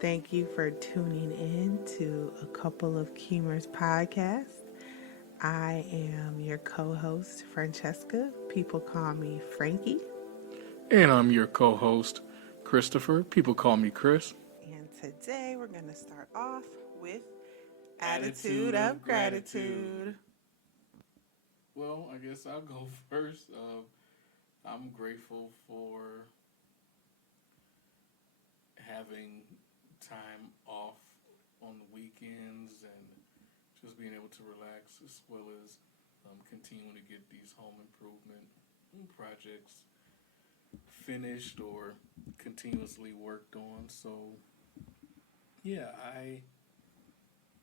Thank you for tuning in to a couple of Keemers podcasts. I am your co host, Francesca. People call me Frankie. And I'm your co host, Christopher. People call me Chris. And today we're going to start off with Attitude Attitude of of gratitude. Gratitude. Well, I guess I'll go first. I'm grateful for having time off on the weekends and just being able to relax as well as continuing to get these home improvement projects finished or continuously worked on. So, yeah, I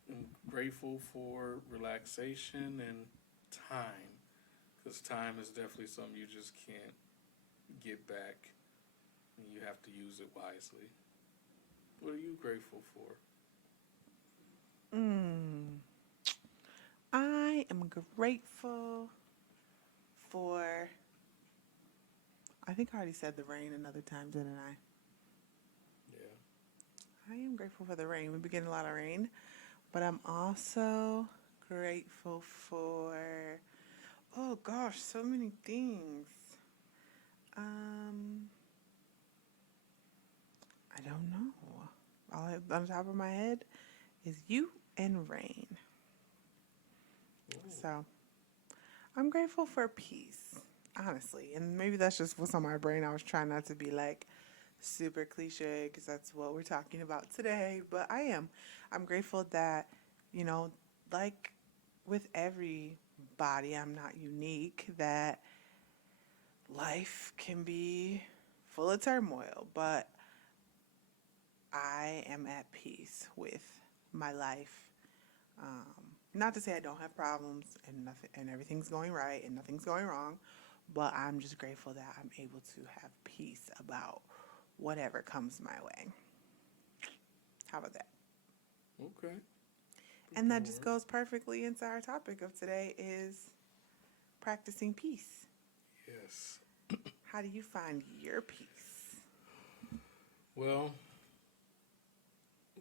am grateful for relaxation and time because time is definitely something you just can't get back. You have to use it wisely. What are you grateful for? Mm, I am grateful for, I think I already said the rain another time, didn't I? Yeah. I am grateful for the rain. We've been getting a lot of rain, but I'm also grateful for, oh gosh, so many things. Um, I don't know. All I have on top of my head is you and rain. Ooh. So I'm grateful for peace, honestly. And maybe that's just what's on my brain. I was trying not to be like super cliche because that's what we're talking about today. But I am. I'm grateful that, you know, like with everybody, I'm not unique, that life can be full of turmoil, but I am at peace with my life. Not to say I don't have problems and nothing and everything's going right and nothing's going wrong, but I'm just grateful that I'm able to have peace about whatever comes my way. How about that? Okay. And Good that just word. goes perfectly into our topic of today is practicing peace. Yes. How do you find your peace? Well,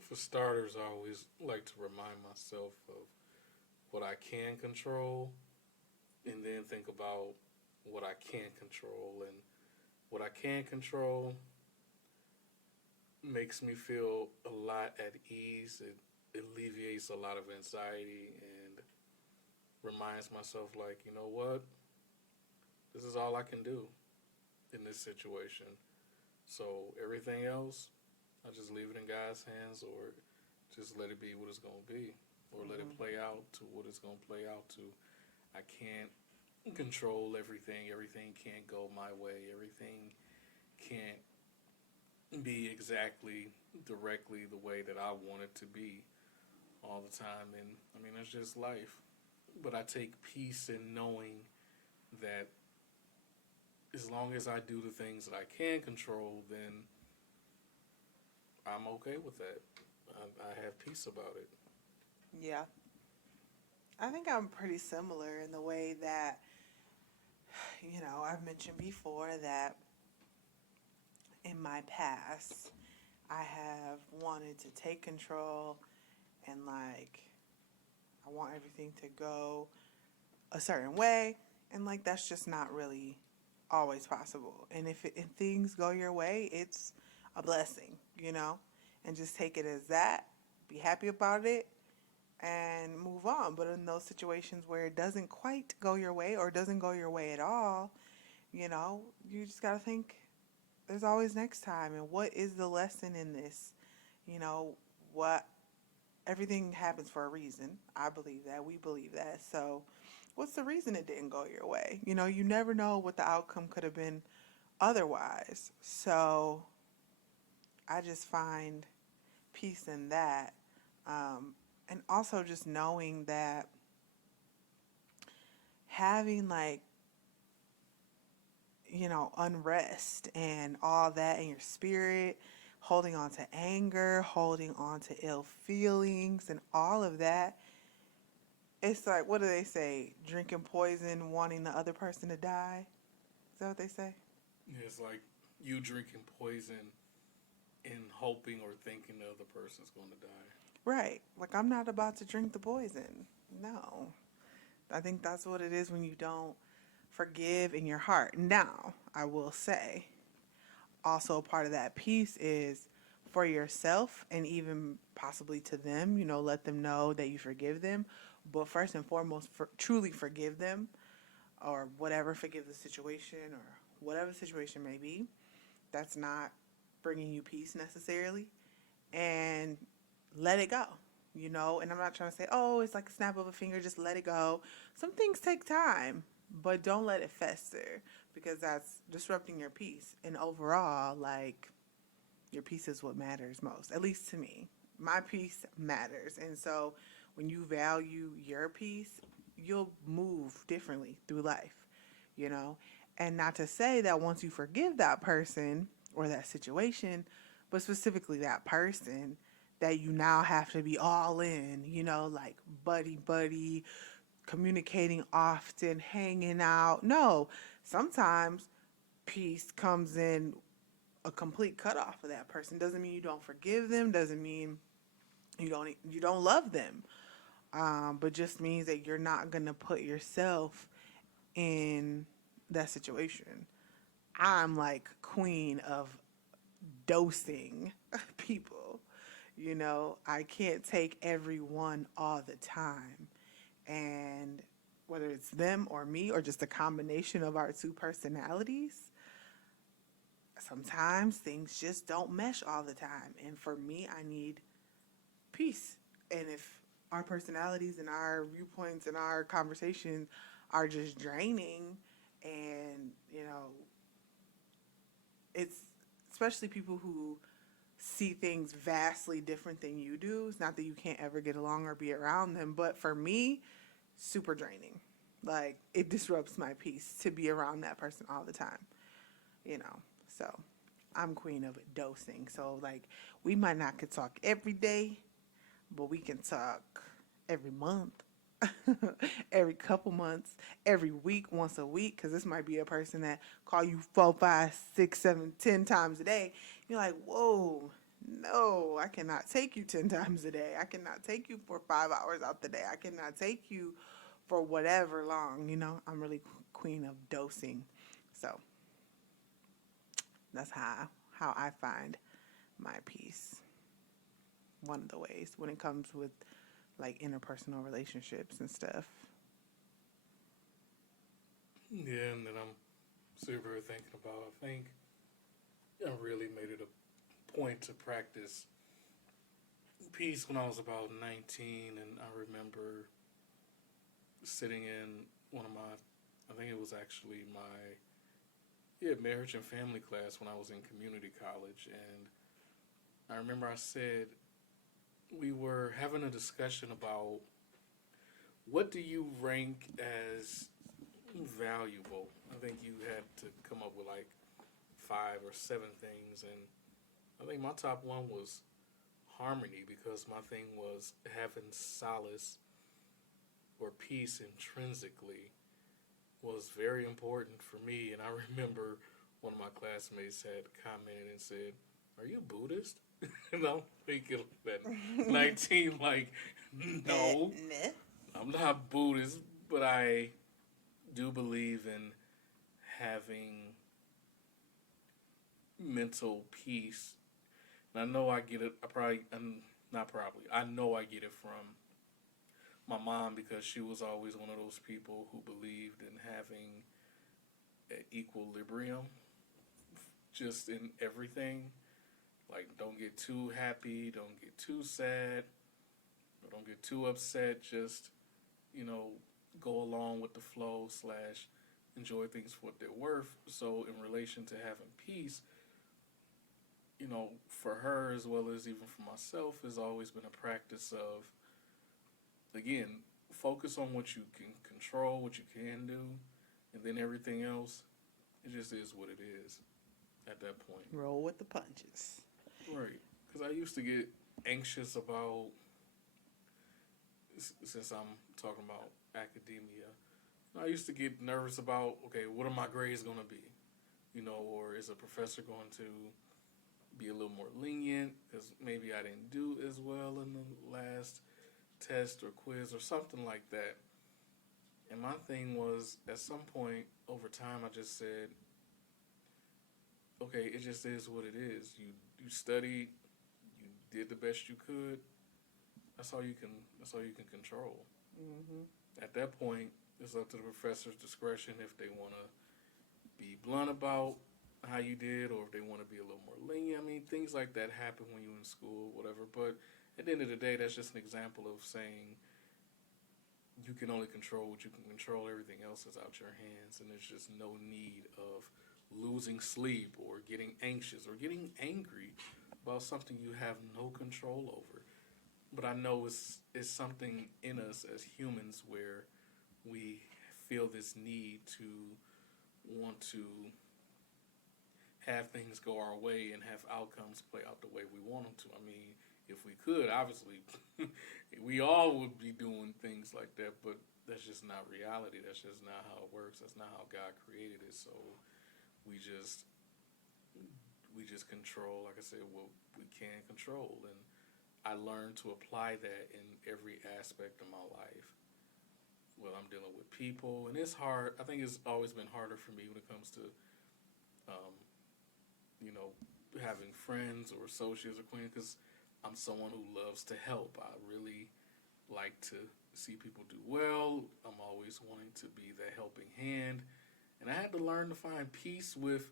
for starters, I always like to remind myself of what I can control and then think about what I can't control. And what I can control makes me feel a lot at ease. It alleviates a lot of anxiety and reminds myself, like, you know what? This is all I can do in this situation. So everything else, I just leave it in God's hands or just let it be what it's going to be or let it Mm-hmm. play out to what it's going to play out to. I can't control everything. Everything can't go my way. Everything can't be exactly directly the way that I want it to be all the time. And I mean, it's just life. But I take peace in knowing that as long as I do the things that I can control, then I'm okay with that. I have peace about it. Yeah. I think I'm pretty similar in the way that, I've mentioned before that in my past, I have wanted to take control and like I want everything to go a certain way, and like that's just not really always possible. And if things go your way, it's a blessing, and just take it as that. Be happy about it and move on. But in those situations where it doesn't quite go your way or doesn't go your way at all, you just got to think there's always next time. And what is the lesson in this? You know, what everything happens for a reason. I believe that. We believe that. So, what's the reason it didn't go your way? You never know what the outcome could have been otherwise. So, I just find peace in that. And also just knowing that having like, unrest and all that in your spirit, holding on to anger, holding on to ill feelings, and all of that. It's like, what do they say? Drinking poison, wanting the other person to die. Is that what they say? It's like you drinking poison in hoping or thinking the other person's going to die. Right. Like, I'm not about to drink the poison. No. I think that's what it is when you don't forgive in your heart. Now, I will say, also a part of that piece is for yourself and even possibly to them, let them know that you forgive them. But first and foremost, truly forgive them or whatever, forgive the situation or whatever the situation may be. That's not bringing you peace necessarily. And let it go, And I'm not trying to say, oh, it's like a snap of a finger, just let it go. Some things take time, but don't let it fester because that's disrupting your peace. And overall, like, your peace is what matters most, at least to me. My peace matters. And so when you value your peace, you'll move differently through life, you know? And not to say that once you forgive that person or that situation, but specifically that person, that you now have to be all in, like buddy, communicating often, hanging out. No, sometimes peace comes in a complete cutoff of that person. Doesn't mean you don't forgive them. Doesn't mean you don't love them. But just means that you're not gonna put yourself in that situation. I'm like queen of dosing people. I can't take everyone all the time, and whether it's them or me or just a combination of our two personalities, sometimes things just don't mesh all the time. And for me, I need peace. And if our personalities and our viewpoints and our conversations are just draining, and, it's especially people who see things vastly different than you do. It's not that you can't ever get along or be around them, but for me, super draining. Like, it disrupts my peace to be around that person all the time, you know. So I'm queen of dosing. So, like, we might not could talk every day, but we can talk every month, every couple months, every week, once a week, because this might be a person that call you 4, 5, 6, 7, 10 times a day. You're like, whoa, no, I cannot take you 10 times a day. I cannot take you for 5 hours out the day. I cannot take you for whatever long. I'm really queen of dosing. So that's how I find my peace. One of the ways when it comes with like interpersonal relationships and stuff. Yeah, and then I'm super thinking about, I think I really made it a point to practice peace when I was about 19, and I remember sitting in one of my, I think it was actually my, marriage and family class when I was in community college, and I remember I said, we were having a discussion about what do you rank as valuable. I think you had to come up with like 5 or 7 things, and I think my top one was harmony, because my thing was having solace or peace intrinsically was very important for me. And I remember one of my classmates had commented and said, "Are you Buddhist?" And I'm thinking that 19, like, no, I'm not Buddhist, but I do believe in having mental peace. And I know I get it. I know I get it from my mom, because she was always one of those people who believed in having an equilibrium just in everything. Like, don't get too happy, don't get too sad, or don't get too upset. Just, you know, go along with the flow / enjoy things for what they're worth. So in relation to having peace, for her as well as even for myself, has always been a practice of, again, focus on what you can control, what you can do, and then everything else, it just is what it is at that point. Roll with the punches. Right. Because I used to get anxious about, since I'm talking about academia, I used to get nervous about, okay, what are my grades going to be? Or is a professor going to be a little more lenient because maybe I didn't do as well in the last test or quiz or something like that. And my thing was, at some point over time, I just said, okay, it just is what it is. You studied, you did the best you could. That's all you can. That's all you can control. Hmm. At that point, it's up to the professor's discretion if they want to be blunt about how you did, or if they want to be a little more lenient. I mean, things like that happen when you're in school, whatever. But at the end of the day, that's just an example of saying you can only control what you can control. Everything else is out your hands, and there's just no need of losing sleep or getting anxious or getting angry about something you have no control over. But I know it's something in us as humans where we feel this need to want to have things go our way and have outcomes play out the way we want them to. I mean, if we could, obviously, we all would be doing things like that, but that's just not reality. That's just not how it works. That's not how God created it. So we just we just control, like I said, what we can control, and I learned to apply that in every aspect of my life. Well, I'm dealing with people, and it's hard. I think it's always been harder for me when it comes to um, you know, having friends or associates or acquaintances, because I'm someone who loves to help. I really like to see people do well. I'm always wanting to be the helping hand. And I had to learn to find peace with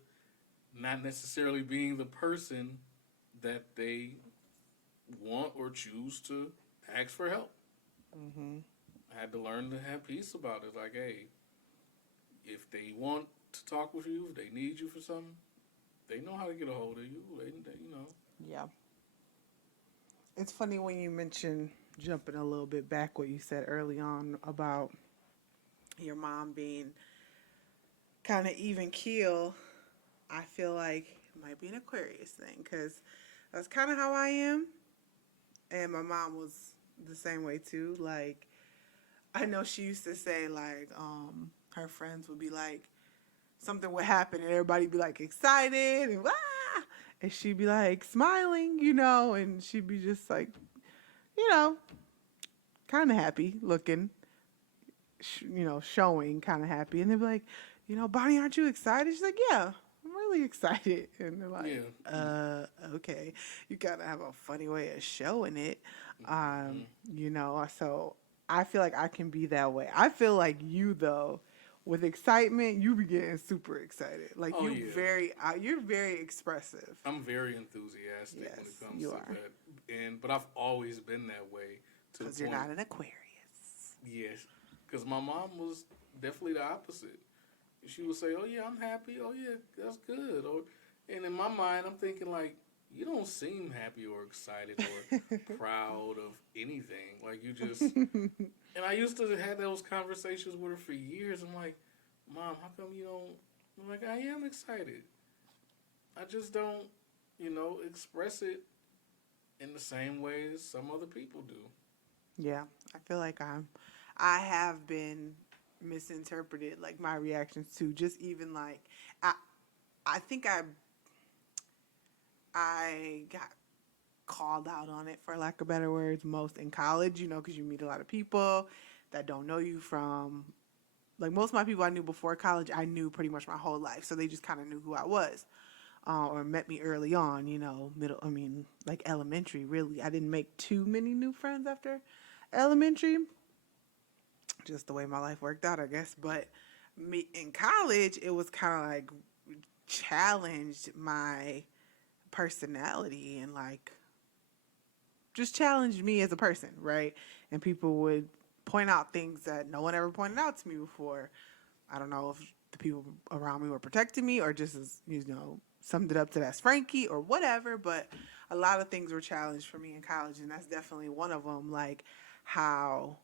not necessarily being the person that they want or choose to ask for help. Hmm. I had to learn to have peace about it. Like, hey, if they want to talk with you, if they need you for something, they know how to get a hold of you. They. Yeah. It's funny when you mention jumping a little bit back what you said early on about your mom being kind of even keel. I feel like it might be an Aquarius thing because that's kind of how I am. And my mom was the same way too. Like, I know she used to say, like, her friends would be like, something would happen and everybody'd be like excited and and she'd be like smiling, and she'd be just like, you know, kind of happy looking, showing kind of happy. And they'd be like, Bonnie, aren't you excited? She's like, yeah, I'm really excited. And they're like, Yeah. okay. You gotta have a funny way of showing it. Mm-hmm. So I feel like I can be that way. I feel like you, though, with excitement, you be getting super excited. Like Oh yeah. you're very expressive. I'm very enthusiastic when Yes, it comes you to are. that, but I've always been that way to the Because you're point. not an Aquarius. Yes, because my mom was definitely the opposite. She would say, "Oh yeah, I'm happy. Oh yeah, that's good." And in my mind, I'm thinking like, you don't seem happy or excited or proud of anything. Like you just. And I used to have those conversations with her for years. I'm like, Mom, how come you don't? I'm like, I am excited. I just don't, express it in the same way as some other people do. Yeah, I feel like I have been misinterpreted, like my reactions to just even like I I think I got called out on it for lack of better words most in college, because you meet a lot of people that don't know you from like most of my people I knew before college, I knew pretty much my whole life, so they just kind of knew who I was. Or met me early on, like elementary, really. I didn't make too many new friends after elementary, just the way my life worked out, I guess. But me in college, it was kind of like challenged my personality and like just challenged me as a person, right? And people would point out things that no one ever pointed out to me before. I don't know if the people around me were protecting me or just as, summed it up to that's Frankie or whatever. But a lot of things were challenged for me in college, and that's definitely one of them. Like how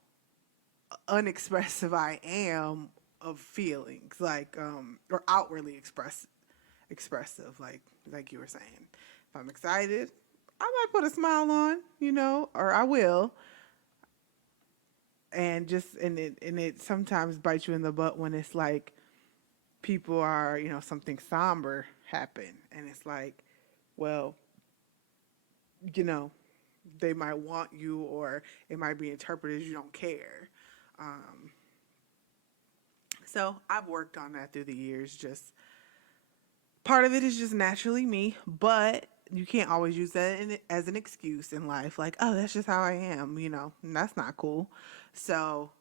unexpressive I am of feelings, like or outwardly expressive, like you were saying. If I'm excited, I might put a smile on, or I will. And it sometimes bites you in the butt when it's like people are, something somber happen and it's like, well, you know, they might want you, or it might be interpreted as you don't care. Um, so I've worked on that through the years. Just part of it is just naturally me, but you can't always use that as an excuse in life. Like, oh, that's just how I am, and that's not cool. So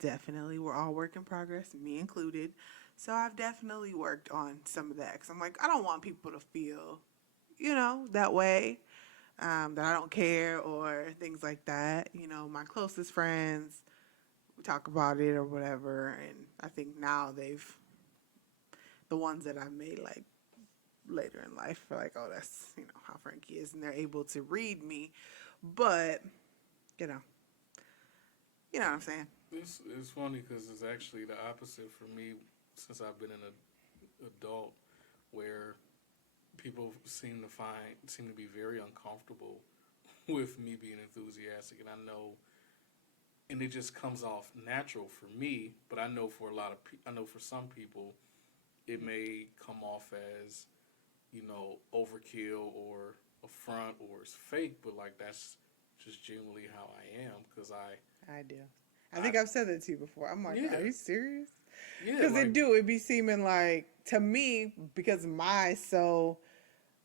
definitely, we're all work in progress, me included. So I've definitely worked on some of that because I'm like, I don't want people to feel, that way, that I don't care or things like that. My closest friends, we talk about it or whatever, and I think now the ones that I made like later in life are like, oh, that's how Frankie is, and they're able to read me, but you know, you know what I'm saying. It's funny because it's actually the opposite for me since I've been an adult, where people seem to be very uncomfortable with me being enthusiastic, and I know, and it just comes off natural for me. But I know for I know for some people, it may come off as overkill or a front or it's fake. But like that's just genuinely how I am because I do. I I think I've said that to you before. I'm like, yeah are you serious? yeah Because like it be seeming like, to me, because my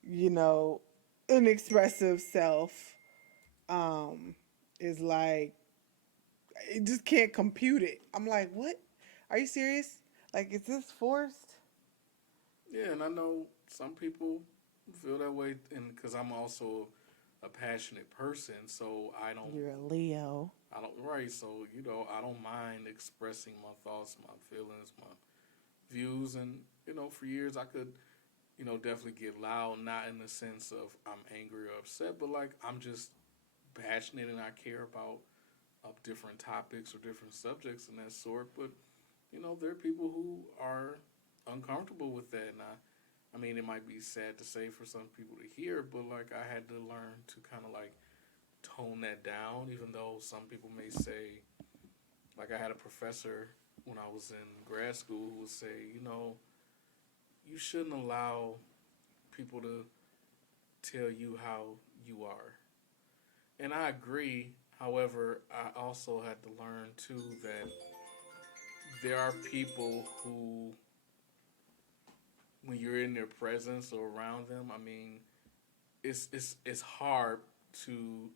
you know, inexpressive self, um, is like, it just can't compute it. I'm like, what? Are you serious? Like, is this forced? yeah, and I know some people feel that way, and because I'm also a passionate person, so You're a Leo. I don't right, so I don't mind expressing my thoughts, my feelings, my views, and for years I could definitely get loud, not in the sense of I'm angry or upset, but like I'm just passionate and I care about different topics or different subjects and that sort. But there are people who are uncomfortable with that, and I mean, it might be sad to say for some people to hear, but like I had to learn to kind of like tone that down, even though some people may say, like I had a professor when I was in grad school who would say, you shouldn't allow people to tell you how you are. And I agree. However, I also had to learn too that there are people who, when you're in their presence or around them, I mean, it's hard to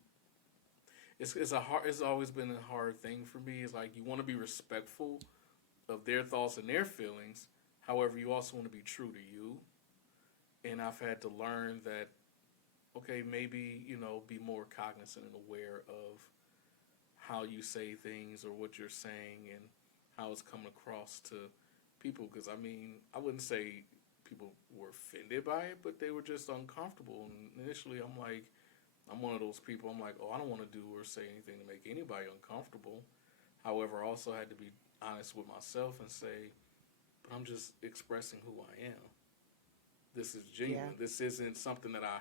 it's always been a hard thing for me. It's like you want to be respectful of their thoughts and their feelings. However, you also want to be true to you. And I've had to learn that okay, maybe be more cognizant and aware of how you say things or what you're saying and how it's coming across to people. Because I mean, I wouldn't say people were offended by it, but they were just uncomfortable. And initially, I'm one of those people. I'm like, oh, I don't want to do or say anything to make anybody uncomfortable. However, I also had to be honest with myself and say, but I'm just expressing who I am. This is Yeah. genuine. This isn't something that I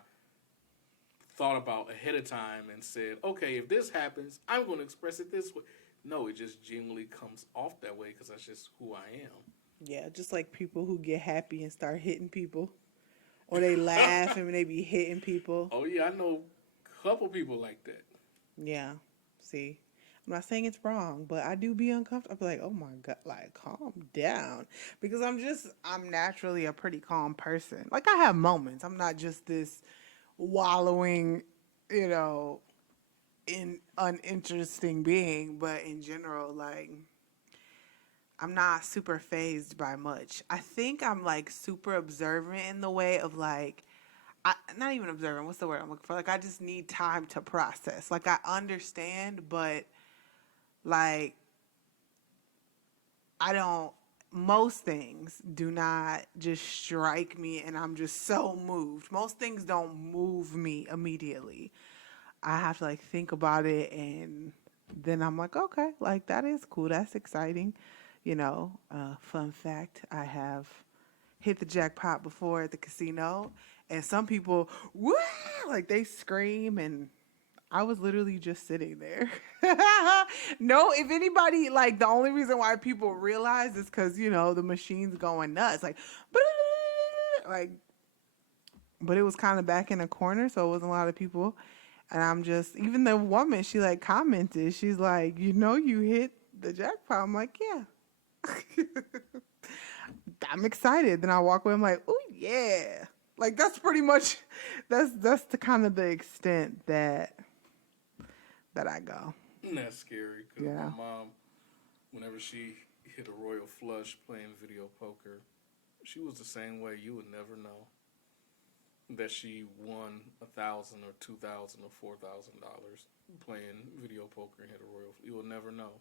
thought about ahead of time and said, okay, if this happens, I'm going to express it this way. No, it just genuinely comes off that way because that's just who I Yeah, just like people who get happy and start hitting people, or they laugh am. and they be hitting people. Oh yeah, I know a couple people like that. Yeah. See, I'm not saying it's wrong, but I do be uncomfortable. I be like, oh my God, like, calm down. Because I'm naturally a pretty calm person. Like, I have moments. I'm not just this wallowing, you know, in uninteresting being, but in general, like, I'm not super phased by much. I think I'm like super observant in the way of like, not even observant. What's the word I'm looking for? Like, I just need time to process. Like, I understand, but like, I don't. Most things do not just strike me, and I'm just so moved. Most things don't move me immediately. I have to like think about it, and then I'm like, okay, like that is cool. That's exciting. Fun fact: I have hit the jackpot before at the casino, and some people, woo, like they scream, and I was literally just sitting there. No, if anybody, like the only reason why people realize is because the machine's going nuts, like, like but it was kind of back in a corner, so it wasn't a lot of people. And I'm just, even the woman, she like commented, she's like, you hit the jackpot. I'm like, yeah. I'm excited. Then I walk away. I'm like, oh yeah. Like that's pretty much, that's the kind of the extent that I go. And that's scary because my Yeah. mom, whenever she hit a royal flush playing video poker, she was the same way. You would never know that she won $1,000 or $2,000 or $4,000 playing video poker and hit a royal. You will never know.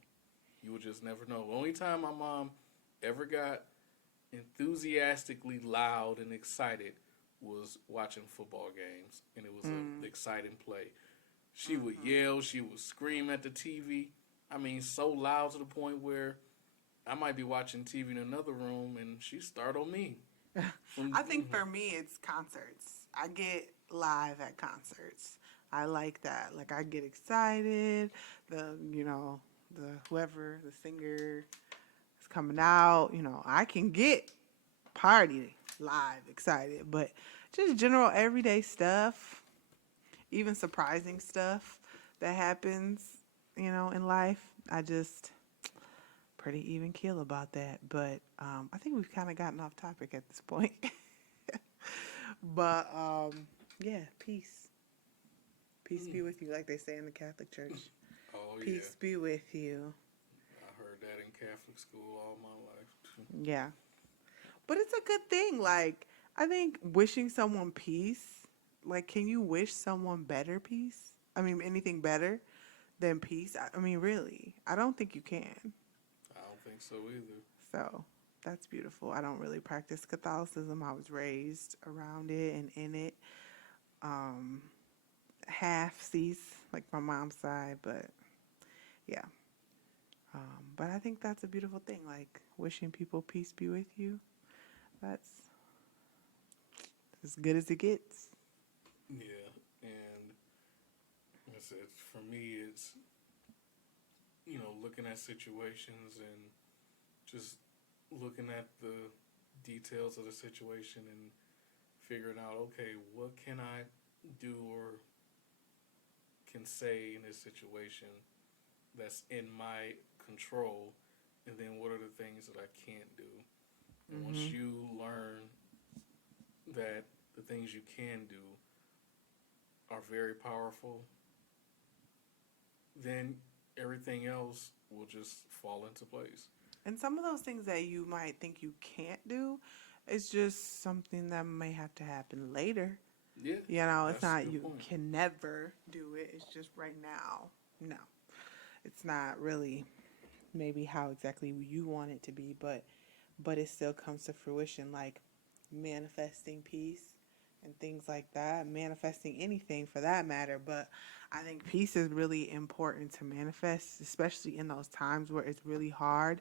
You would just never know. The only time my mom ever got enthusiastically loud and excited was watching football games, and it was an exciting play. She would yell, she would scream at the TV. I mean, so loud to the point where I might be watching TV in another room, and she startled me. I think for me, it's concerts. I get live at concerts. I like that. Like I get excited. The whoever the singer is coming out. I can get party live excited, but just general everyday stuff, even surprising stuff that happens, in life. I just pretty even keel about that. But I think we've kind of gotten off topic at this point. But yeah, peace. Peace be with you, like they say in the Catholic Church. Oh, Peace be with you. I heard that in Catholic school all my life. Yeah. But it's a good thing. Like, I think wishing someone peace, like, can you wish someone better peace? I mean, anything better than peace? I mean, really, I don't think you can. I don't think so either. So that's beautiful. I don't really practice Catholicism. I was raised around it and in it. Half cease, like my mom's side, but yeah. But I think that's a beautiful thing. Like wishing people peace be with you. That's as good as it gets. Yeah, and like I said, for me, it's looking at situations and just looking at the details of the situation and figuring out, okay, what can I do or can say in this situation that's in my control, and then what are the things that I can't do. And once you learn that the things you can do are very powerful, then everything else will just fall into place. And some of those things that you might think you can't do is just something that may have to happen later. Yeah, It's that's a not good you point. can never do it. It's just right now. No. It's not really maybe how exactly you want it to be, but it still comes to fruition, like manifesting peace and things like that, manifesting anything for that matter. But I think peace is really important to manifest, especially in those times where it's really hard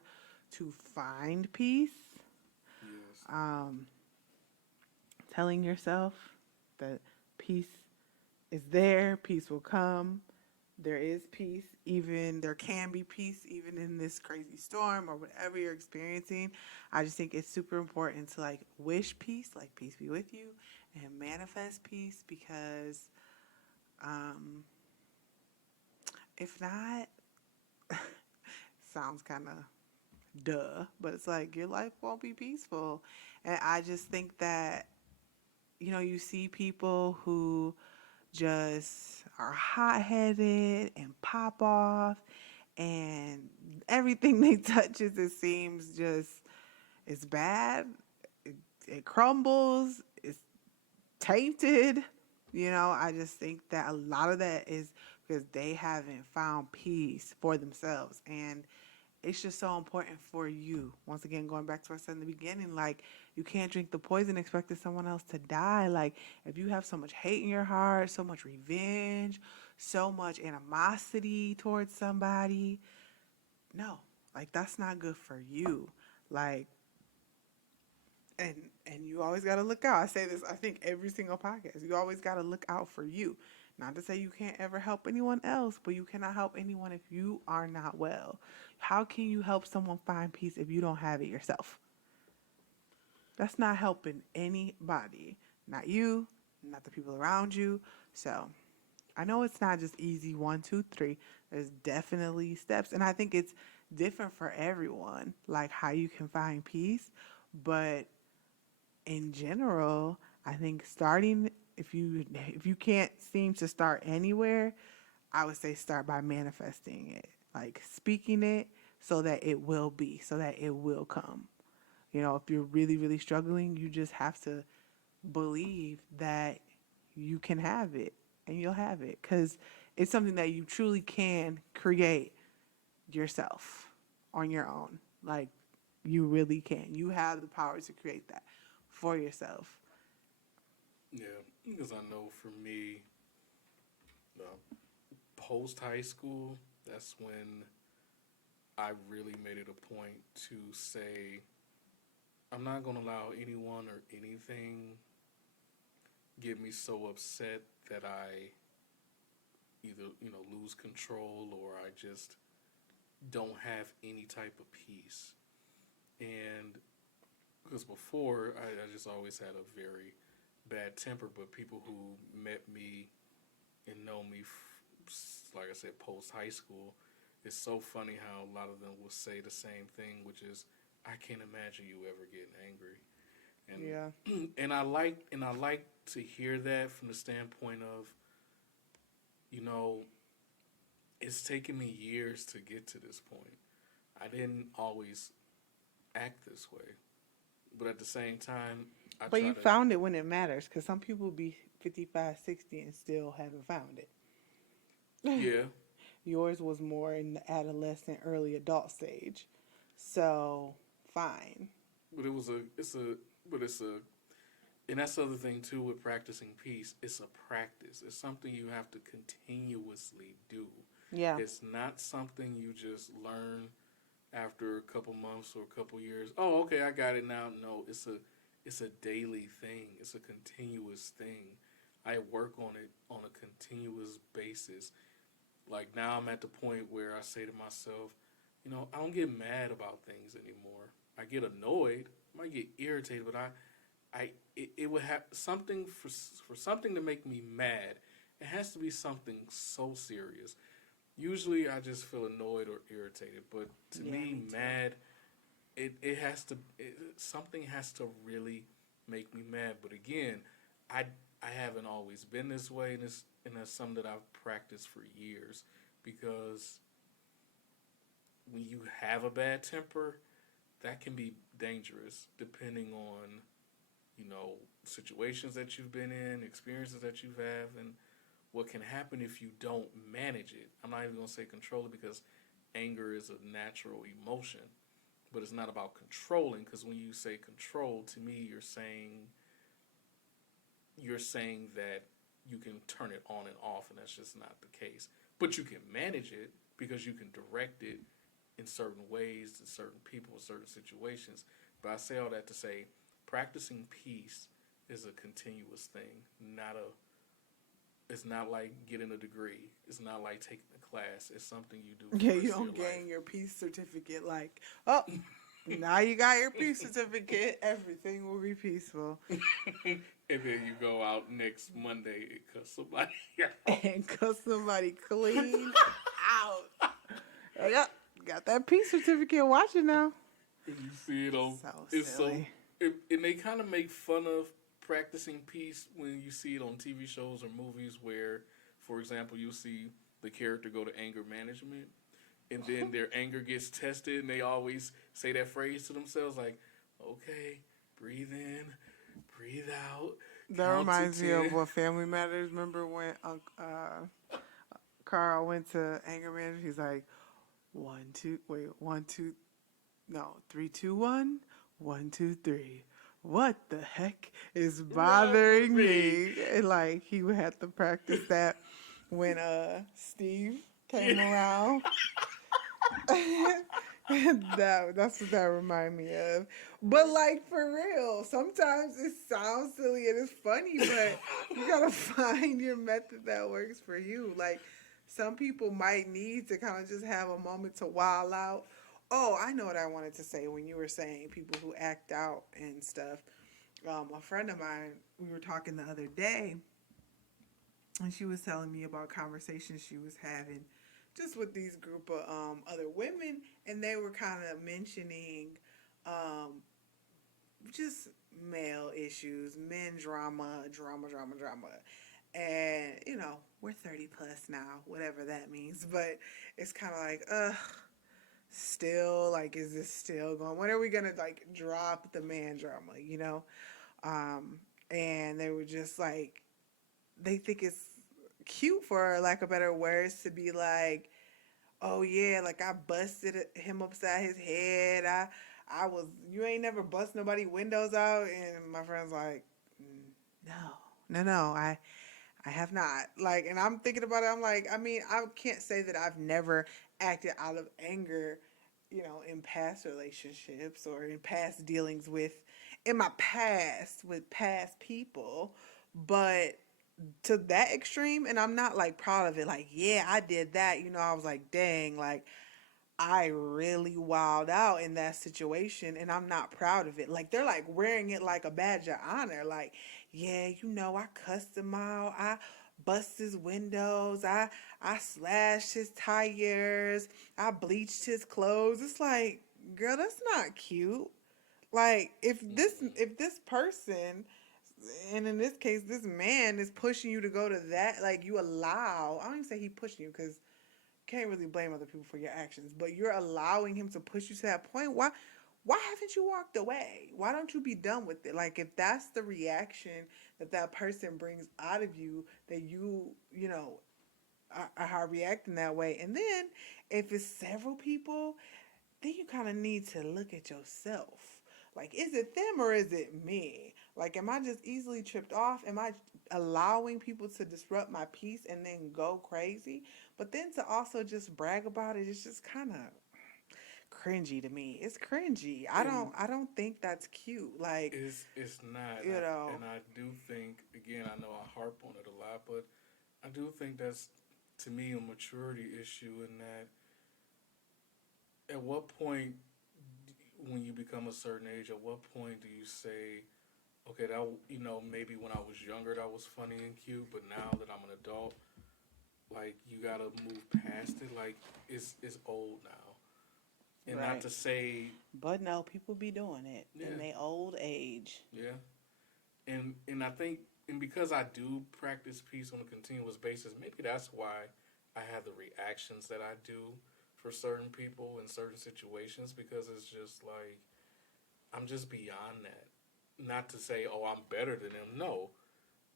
to find peace. Yes. Um, Telling yourself that peace is there, peace will come. There is peace, even there can be peace, even in this crazy storm or whatever you're experiencing. I just think it's super important to like wish peace, like peace be with you, and manifest peace because um, if not, sounds kind of duh, but it's like your life won't be peaceful. And I just think that, you see people who just are hot headed and pop off, and everything they touches, it seems just it's bad. It crumbles. It's tainted. I just think that a lot of that is because they haven't found peace for themselves. And it's just so important for you. Once again, going back to what I said in the beginning, like you can't drink the poison expecting someone else to die. Like if you have so much hate in your heart, so much revenge, so much animosity towards somebody, no, like that's not good for you. Like and and you always got to look out. I say this, I think every single podcast. You always got to look out for you. Not to say you can't ever help anyone else, but you cannot help anyone if you are not well. How can you help someone find peace if you don't have it yourself? That's not helping anybody. Not you, not the people around you. So I know it's not just easy one, two, three. There's definitely steps. And I think it's different for everyone, like how you can find peace. But in general, I think starting if you can't seem to start anywhere, I would say start by manifesting it. Like speaking it so that it will be, so that it will come. You know, if you're really, really struggling, you just have to believe that you can have it and you'll have it because it's something that you truly can create yourself on your own. Like, you really can. You have the power to create that for yourself. Yeah, because I know for me, post high school, that's when I really made it a point to say, I'm not going to allow anyone or anything get me so upset that I either, lose control or I just don't have any type of peace. And because before, I just always had a very bad temper, but people who met me and know me, like I said, post high school, it's so funny how a lot of them will say the same thing, which is, "I can't imagine you ever getting angry," Yeah. and and I like to hear that from the standpoint of, you know, it's taken me years to get to this point. I didn't always act this way, but at the same time, I But try you to. found it when it matters because some people be 55, 60 and still haven't found it. Yeah, Yours was more in the adolescent, early adult stage. So, fine. but it's a, and that's the other thing too with practicing peace. It's a practice. It's something you have to continuously do. Yeah. It's not something you just learn after a couple months or a couple years. Oh, okay, I got it now. No, it's a daily thing. It's a continuous thing. I work on it on a continuous basis. Like now I'm at the point where I say to myself, I don't get mad about things anymore. I get annoyed, I might get irritated, but it would have something for something to make me mad. It has to be something so serious. Usually I just feel annoyed or irritated, but to Yeah, me, me too. mad it has to something has to really make me mad. But again, I I haven't always been this way, and that's something that I've practiced for years because when you have a bad temper, that can be dangerous depending on situations that you've been in, experiences that you've had, and what can happen if you don't manage it. I'm not even gonna say control it because anger is a natural emotion, but it's not about controlling. Because when you say control, to me, you're saying that you can turn it on and off, and that's just not the case. But you can manage it because you can direct it in certain ways to certain people, certain situations. But I say all that to say, practicing peace is a continuous thing, not a. It's not like getting a degree. It's not like taking a class. It's something you do for Yeah, the you rest of your don't life. gain your peace certificate like, oh, now you got your peace certificate. Everything will be peaceful. And then you go out next Monday and cuss somebody And out. cuss somebody clean out. Yep, got that peace certificate. Watch it now. And you see it on. So It's so. silly. And they kind of make fun of practicing peace when you see it on TV shows or movies where, for example, you see the character go to anger management and then their anger gets tested and they always say that phrase to themselves like, okay, breathe in, breathe out, That count to reminds me of 10. what Family Matters. Remember when Carl went to anger management? He's like, one, two, wait, one, two, no, three, two, one, one, two, three. What the heck is Wrong bothering with me. me? And like he would have to practice that when Steve Yeah. came around. That's what that remind me of. But like for real, sometimes it sounds silly and it's funny, but you gotta find your method that works for you. Like some people might need to kind of just have a moment to wild out. Oh, I know what I wanted to say when you were saying people who act out and stuff. A friend of mine, we were talking the other day, and she was telling me about conversations she was having just with these group of other women, and they were kind of mentioning um, just male issues, men drama. And, we're 30 plus now, whatever that means. But it's kind of like, still, like, is this still going? When are we going to, like, drop the man drama? Um, and they were just like, they think it's cute, for lack of better words, to be like, oh yeah, like I busted him upside his head. I was, you ain't never bust nobody windows out. And my friend's like, no, no, I have not. Like, and I'm thinking about it. I'm like, I mean, I can't say that I've never acted out of anger, in past relationships or in past dealings in my past with past people, but to that extreme, and I'm not like proud of it. Like, yeah, I did that. I was like, dang, like I really wowed out in that situation, and I'm not proud of it. Like they're like wearing it like a badge of honor. Like, yeah, I cussed him out. I bust his windows. I slashed his tires. I bleached his clothes. It's like, girl, that's not cute. Like Mm-mm. if this person, and in this case this man, is pushing you to go to that, like you allow, I don't even say he pushing you, because can't really blame other people for your actions, but you're allowing him to push you to that point. Why haven't you walked away? Why don't you be done with it? Like if that's the reaction that person brings out of you, that are reacting that way. And then if it's several people, then you kind of need to look at yourself. Like, is it them or is it me? Like, am I just easily tripped off? Am I allowing people to disrupt my peace and then go crazy? But then to also just brag about it, it's just kind of cringy to me. It's cringy. I don't And I don't think that's cute. Like, it's not, you know, and I do think, again, I know I harp on it a lot, but I do think that's, to me, a maturity issue in that at what point, when you become a certain age, at what point do you say, okay, that, maybe when I was younger that was funny and cute, but now that I'm an adult, like, you gotta move past it. Like, it's old now. And not right. to say, But no, people be doing it in yeah, their old age. yeah. And I think, and because I do practice peace on a continuous basis, maybe that's why I have the reactions that I do for certain people in certain situations, because it's just like I'm just beyond that. Not to say, oh, I'm better than them, no,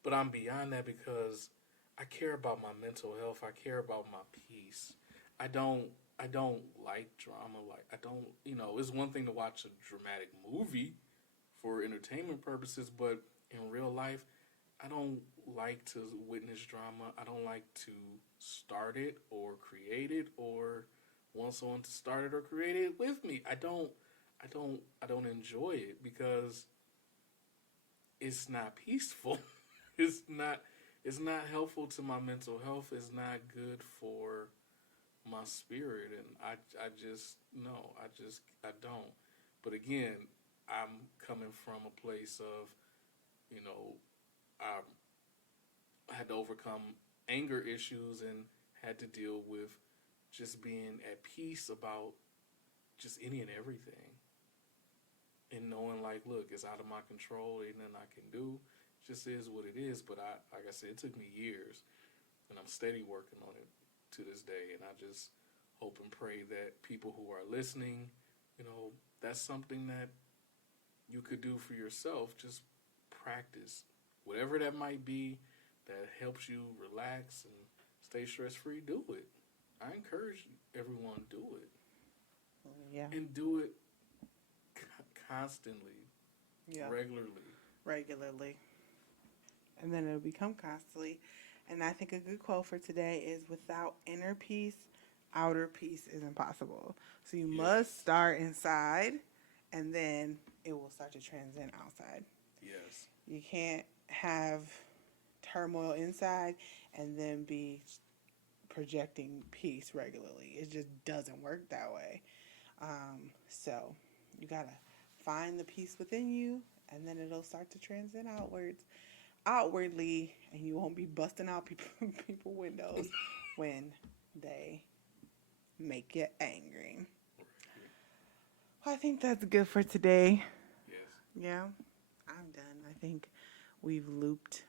but I'm beyond that because I care about my mental health. I care about my peace. I don't I don't like drama. Like, I don't, it's one thing to watch a dramatic movie for entertainment purposes, but in real life, I don't like to witness drama. I don't like to start it or create it, or want someone to start it or create it with me. I don't enjoy it because it's not peaceful. it's not it's not helpful to my mental health. It's not good for my spirit, and I just, no, I don't. But again, I'm coming from a place of, you know, I had to overcome anger issues and had to deal with just being at peace about just any and everything, and knowing, like, look, it's out of my control, ain't nothing I can do. It just is what it is. But like I said, it took me years, and I'm steady working on it to this day. And I just hope and pray that people who are listening, that's something that you could do for yourself. Just practice whatever that might be that helps you relax and stay stress free. Do it. I encourage everyone, do it, Yeah. and do it constantly, Yeah. regularly. Regularly. And then it'll become constantly. And I think a good quote for today is, without inner peace, outer peace is impossible. So you must Yes. start inside, and then it will start to transcend outside. Yes. You can't have turmoil inside and then be projecting peace regularly. It just doesn't work that way. So you gotta find the peace within you, and then it'll start to transcend outwardly, and you won't be busting out people windows when they make you angry. Well, I think that's good for today. Yes. Yeah, I'm done. I think we've looped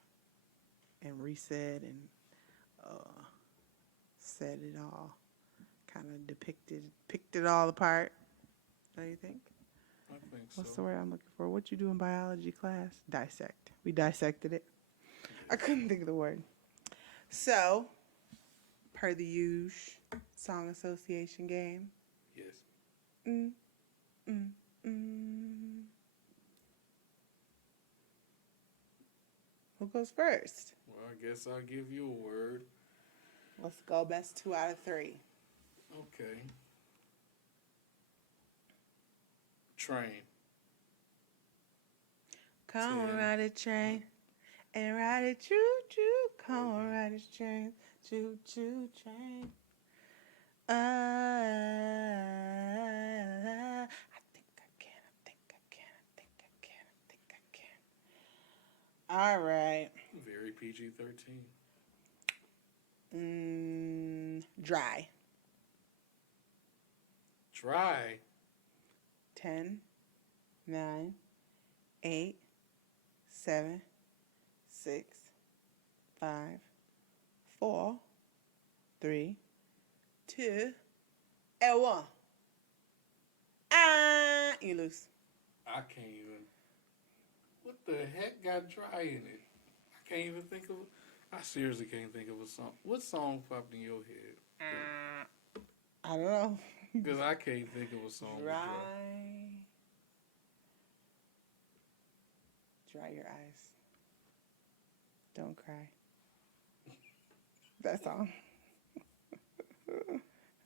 and reset and said it all, kind of picked it all apart. Don't you think? I think so. What's the word I'm looking for? What you do in biology class? Dissect. We dissected it. I couldn't think of the word. So, per the usual song association game. Yes. Mm, mm, mm. Who goes first? Well, I guess I'll give you a word. Let's go. Best 2 out of 3. Okay. Train. Come on, 10. ride a train and ride it choo choo. Come on, ride a train, choo choo train. I think I can. I think I can. I think I can. I think I can. All right. Very PG-13. Dry. Dry. 10, 9, 8, 7, 6, 5, 4, 3, 2, and 1. You lose. I can't even. What the heck got dry in it? I can't even think of. I seriously can't think of a song. What song popped in your head? I don't know. Because I can't think of a song. Dry. With dry. Dry your eyes. Don't cry. That song.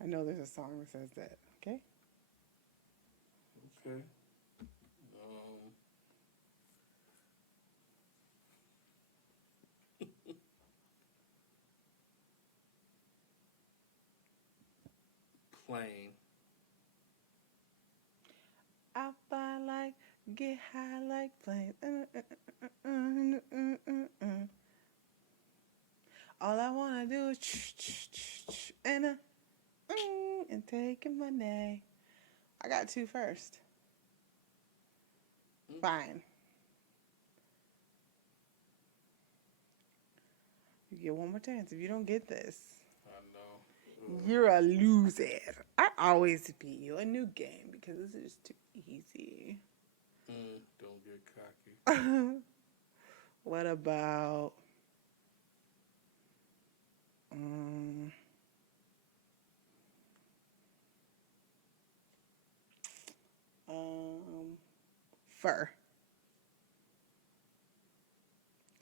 I know there's a song that says that. Okay? Okay. Plane. I fly like, get high like planes. All I wanna do is and taking money. I got 2 first. Fine. You get one more chance. If you don't get this, I know. you're a loser. I always beat you. A new game because this is too easy. Don't get cocky. What about fur?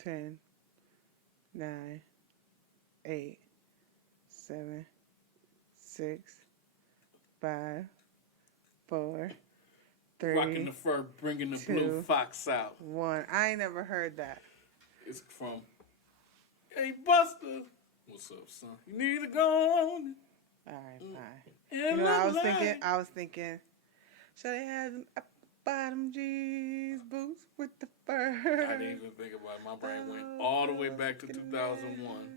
10, 9, 8, 7, 6, 5, 4, 3, Rocking the fur, bringing the 2, blue fox out. 1. I ain't never heard that. It's from, hey Buster, what's up, son? You need to go on. All right, fine. And You know, I was thinking, should I have them bottom G's boots with the fur? I didn't even think about it. My brain went all the way back to 2001.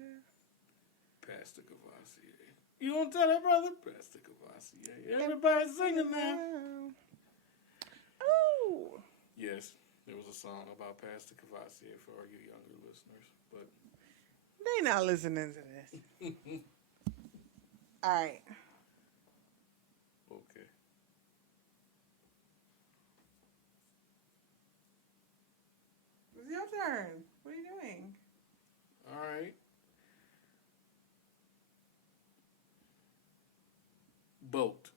Pastor Cavassier. You don't tell that, brother? Pastor Cavassier. Everybody singing now. Oh. Yes, there was a song about Pastor Cavassier for all you younger listeners, but They not listening to this. All right. okay. It's your turn. What are you doing? All right. Boat.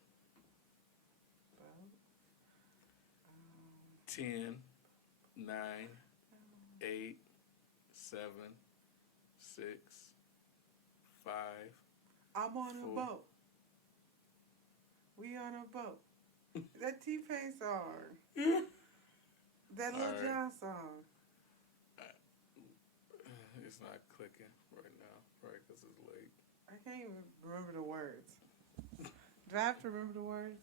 10, 9, 8, 7, 6, 5. I'm on a 4. boat. We on a boat. That T-Pain song. That Lil All right. Jon song. It's not clicking right now, right? Because it's late. I can't even remember the words. Do I have to remember the words?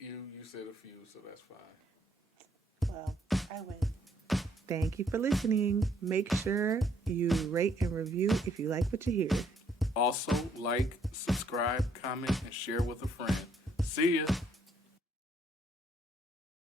You said a few, so that's fine. Well, I win. Thank you for listening. Make sure you rate and review if you like what you hear. Also, like, subscribe, comment, and share with a friend. See ya.